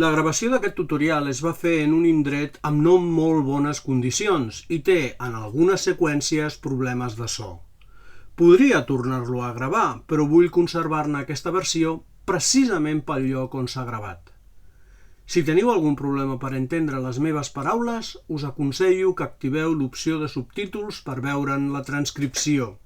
La gravació d'aquest tutorial es va fer en un indret amb no molt bones condicions i té, en algunes seqüències, problemes de so. Podria tornar-lo a gravar, però vull conservar-ne aquesta versió precisament pel lloc on s'ha gravat. Si teniu algun problema per entendre les meves paraules, us aconsello que activeu l'opció de subtítols per veure'n la transcripció.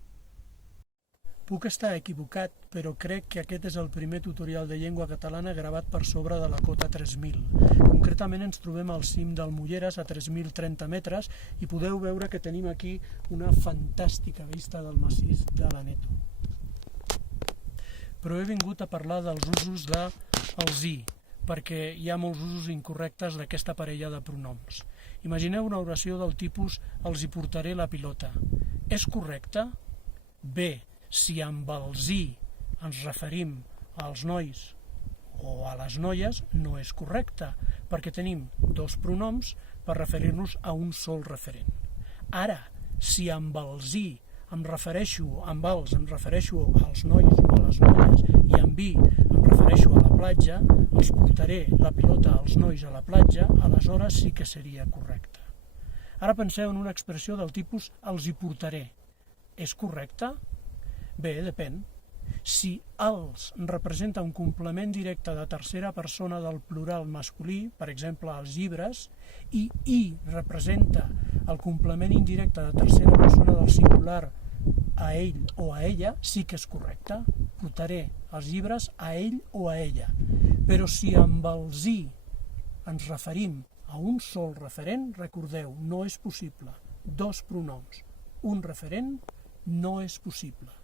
Puc estar equivocat, però crec que aquest és el primer tutorial de llengua catalana gravat per sobre de la cota 3.000. Concretament ens trobem al cim del Mulleres, a 3.030 metres, i podeu veure que tenim aquí una fantàstica vista del massís de l'Aneto. Però he vingut a parlar dels usos dels i, perquè hi ha molts usos incorrectes d'aquesta parella de pronoms. Imagineu una oració del tipus «els hi portaré la pilota». És correcte? Bé, si amb els i ens referim als nois o a les noies, no és correcte, perquè tenim dos pronoms per referir-nos a un sol referent. Ara, si amb els i em refereixo als nois o a les noies i amb i em refereixo a la platja, els portaré la pilota als nois a la platja, aleshores sí que seria correcte. Ara penseu en una expressió del tipus els hi portaré. És correcte? Bé, depèn. Si els representa un complement directe de tercera persona del plural masculí, per exemple, els llibres, i representa el complement indirecte de tercera persona del singular a ell o a ella, sí que és correcte. Portaré els llibres a ell o a ella. Però si amb els i ens referim a un sol referent, recordeu, no és possible. Dos pronoms, un referent, no és possible.